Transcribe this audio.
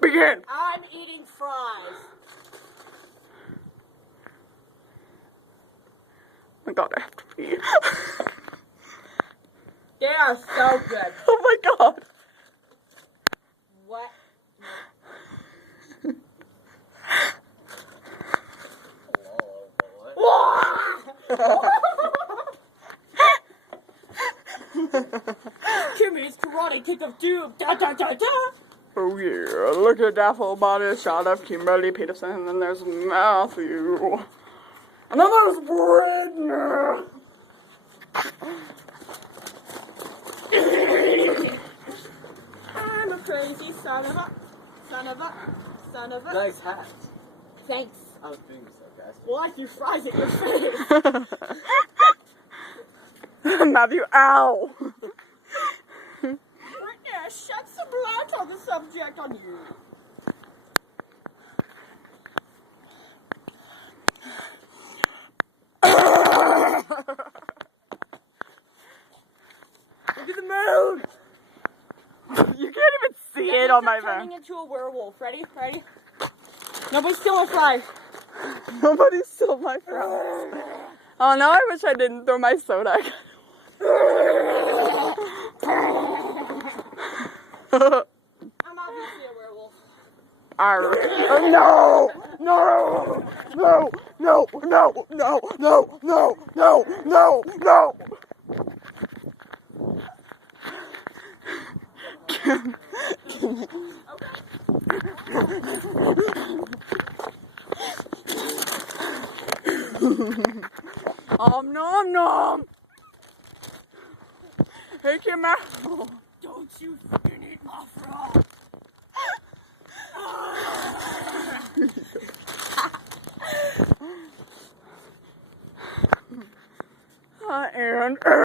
Begin. I'm eating fries. Oh my god, I have to pee. They are so good. Oh my god. What? Kimmy's Karate Kick of Doom. Da da da da. Oh yeah, look at that full body shot of Kimberly Peterson, and then there's Matthew. And then there's Brittany. I'm a crazy son of a. Nice hat. Thanks. I was being sarcastic. Well, I threw fries at your face. Matthew, ow. Yeah, shed some light on the subject on you. Look at the moon. You can't even see it on my Turning phone. into a werewolf. Ready? Ready? Nobody steal my fries. Nobody stole my fries. Oh, now I wish I didn't throw my soda. I'm obviously a werewolf. No! No! No! No! No! No! No! No! No! No! No! Nom nom! Hey, Kim. Don't you fucking eat my fries. And